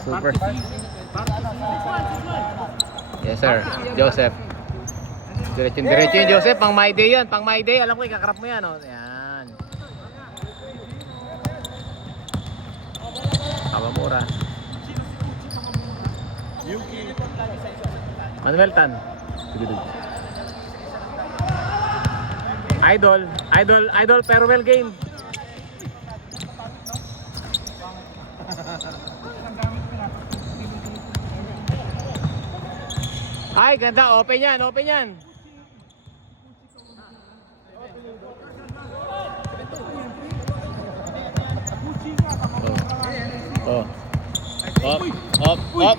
Super. Yes sir, Joseph. Diretso yun, Joseph. Pang my day yan, pang my day. Alam ko, ikakrap mo yan. Oh. Yan. Kawamura. Manuel Tan. Idol, farewell game. Ay, ganda. Open yan, open yan. Oh. Op.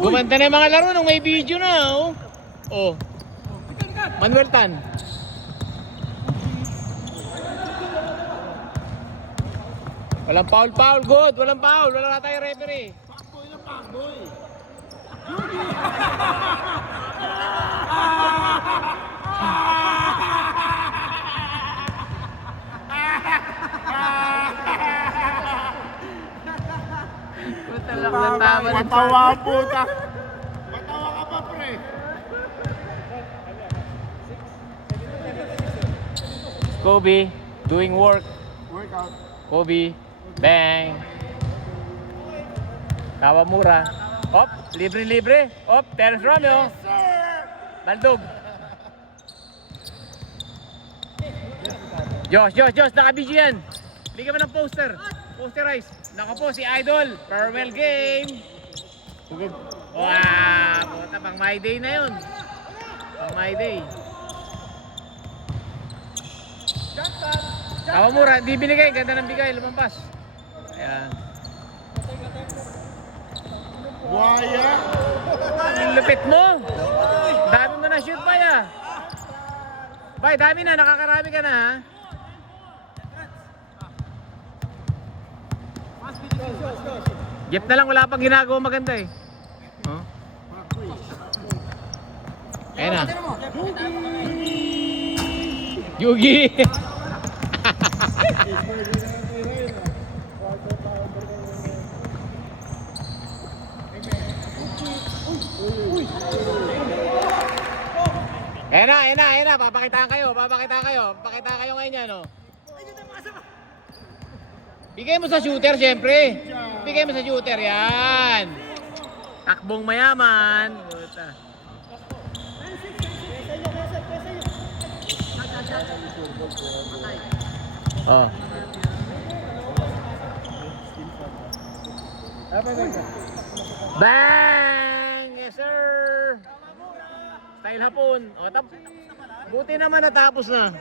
Gumanda na yung mga laro nung may video na, oh. Oh. Manuel Tan. Walang foul, good. Walang foul. Wala na tayong referee. Pakboy na pakboy. Matawa puta. Matawa ka pa pre. Kobe doing workout. Kobe, bang. Kawamura. Op, libre. Op, Terence Romeo. Baldog. Josh, naka-video yan. Bigyan mo ng poster. Posterize. Naka po si Idol. Farewell game. Wow, puta, pang my day na yun. Pang my day. Kawamura, di binigay. Ganda ng bigay, lumampas. Ayan. Buhaya. Ang lupit mo. Dami mo na shoot ba ya? Bay, dami na. Nakakarami ka na ha. Jeff na lang, wala pang ginagawa maganda eh. Oh. Ayan na. Yugi! Ayan na. Papakitaan kayo. Pakita kayo ngayon yan, oh. Bigay mo sa shooter, siyempre. Bigay mo sa shooter, yan. Takbong mayaman. Oh. Bang! Yes, sir! Style hapon. O, buti naman natapos na.